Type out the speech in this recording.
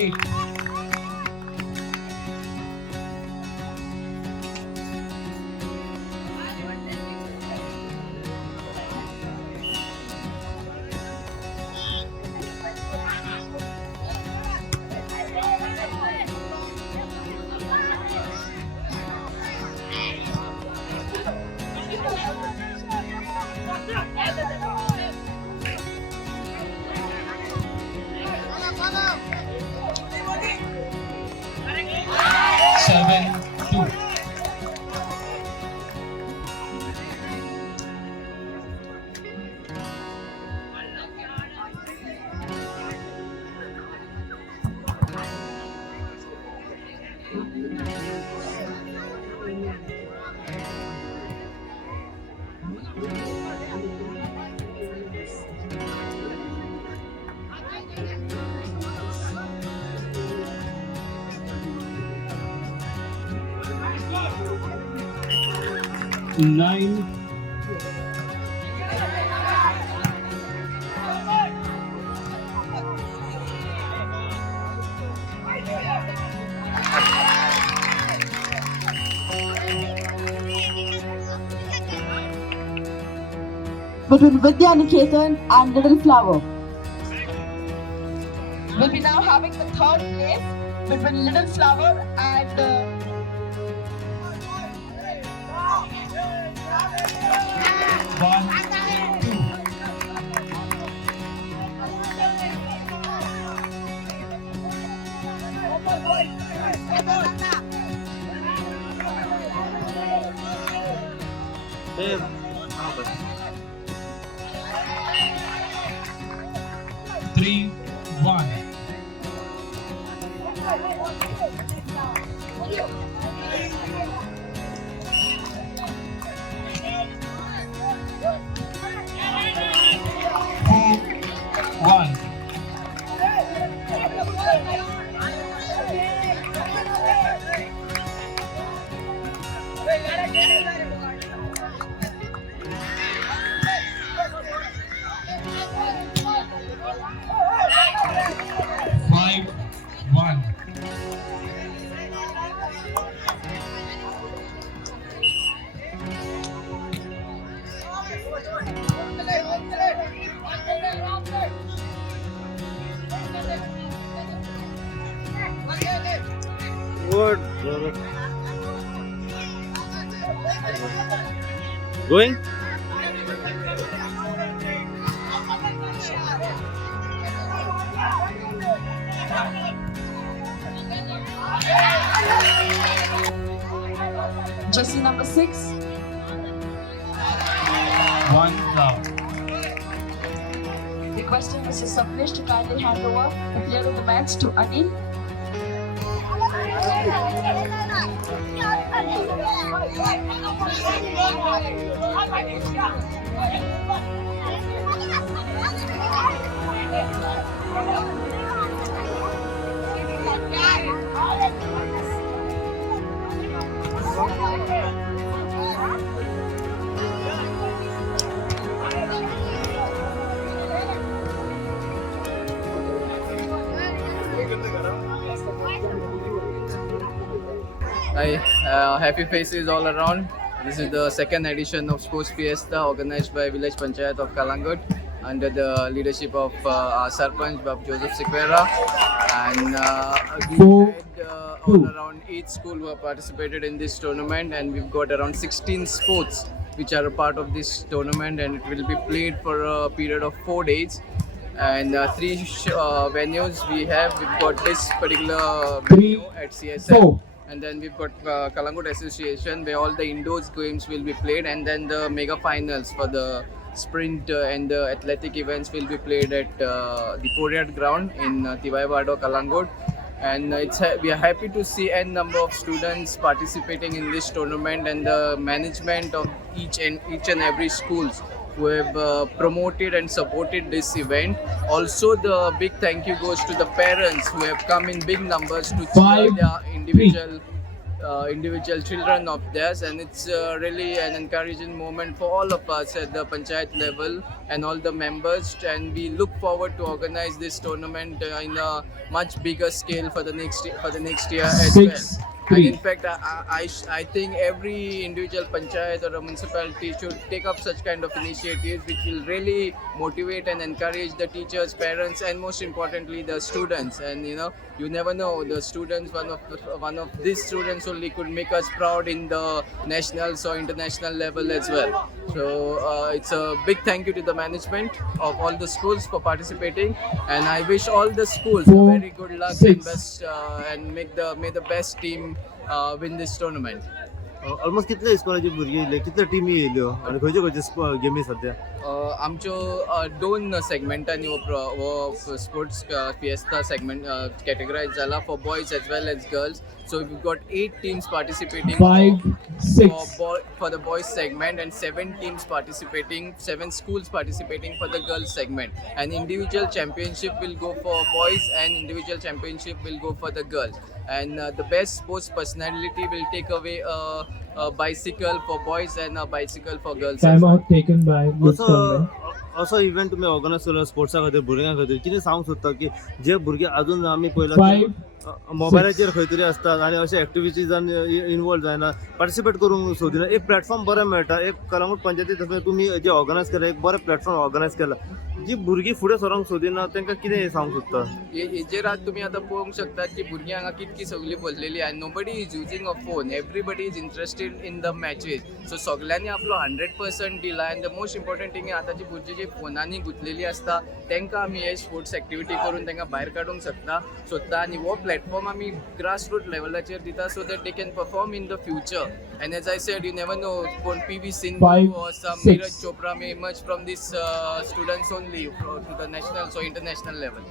8. Seven, 2. Nine, between Vidya Niketan and Little Flower. We'll be now having the third place between Little Flower and 1, 2. Three, 1. Four, 1. Five, 1. Good. Going? jersey number 6. 1 down. Requesting Mr. Sapnesh to kindly hand over the player of the match to Anil. Hi, happy faces all around. This is the second edition of Sports Fiesta organized by Village Panchayat of Calangute under the leadership of our Sarpanch, Bab Joseph Sequeira. And we had all around 8 schools who have participated in this tournament, and we've got around 16 sports which are a part of this tournament, and it will be played for a period of 4 days. And 3 venues we have. We've got this particular venue at CSM. And then we've got Calangute Association where all the indoors games will be played, and then the mega finals for the sprint and the athletic events will be played at the Panchayat ground in Tivaivado, Calangute. And we are happy to see n number of students participating in this tournament, and the management of each and every schools who have promoted and supported this event. Also, the big thank you goes to the parents who have come in big numbers to cheer their individual individual children of theirs, and it's really an encouraging moment for all of us at the Panchayat level and all the members, and we look forward to organize this tournament in a much bigger scale for the next year as well. 6, And 3. in fact, I think every individual panchayat or a municipality should take up such kind of initiatives, which will really motivate and encourage the teachers, parents, and most importantly, the students. And you never know, the students, one of these students only could make us proud in the national or international level as well. So it's a big thank you to the management of all the schools for participating, and I wish all the schools Four, very good luck and six. best and may the best team win this tournament. Almost कितले इस्कॉलाचे भुरगे येयले कितले टीमी येयल्यो आनी खंयच्यो खंयच्यो गेमी सद्या आमच्यो दोन सेगमेंटांनी हो स्पोर्ट्स फिएस्ता सेगमेंट कॅटेगरायज जाला for boys as well as girls. So we've got 8 teams participating 5, 6. for the boys segment, and 7 teams participating, 7 schools participating for the girls segment. And individual championship will go for boys and individual championship will go for the girls. And the best sports personality will take away a bicycle for boys and a bicycle for girls. as Time well. out taken by Luke Solomon. असो event तुमी organise केलो स्पोर्ट्सा खातीर भुरग्यां खातीर कितें सांगूंक सोदता की जे भुरगे अजून आमी पयला 5, मोबायलाचेर खंय तरी आसतात आनी अशे एक्टिविटीजान इनवॉल्व जायना पार्टिसिपेट करूंक सोदिना एक प्लॅटफॉर्म बरें मेळटा एक कलंगूट पंचायती तुमी जे ऑर्गनायज केला एक बरें प्लॅटफॉर्म ऑर्गनायज केला जी भुरगीं फुडें सरोंक सोदिना तांकां कितें सांगूंक सोदता हेजेर आज तुम्ही आता पळोवंक शकतात की भुरगीं हांगा कितकी सगळी भरलेली आनी nobody is using a phone. Everybody is interested in the matches. So सगळ्यांनी आपलो 100% दिला. आनी द मोस्ट इम्पॉर्टंट थिंग आतांची भुरगीं जी फोनांनी गुंतलेली आसता तांकां आमी हे स्पोर्ट्स एक्टिविटी करून तांकां भायर काडूंक सोदता आनी हो प्लॅटफॉर्म आमी ग्रास रूट लेवलाचेर दिता so that they can perform in the future. And as I said, you never know, कोण PV Sindhu 5, or some 6. Neeraj Chopra may emerge from these students only to the national or international level.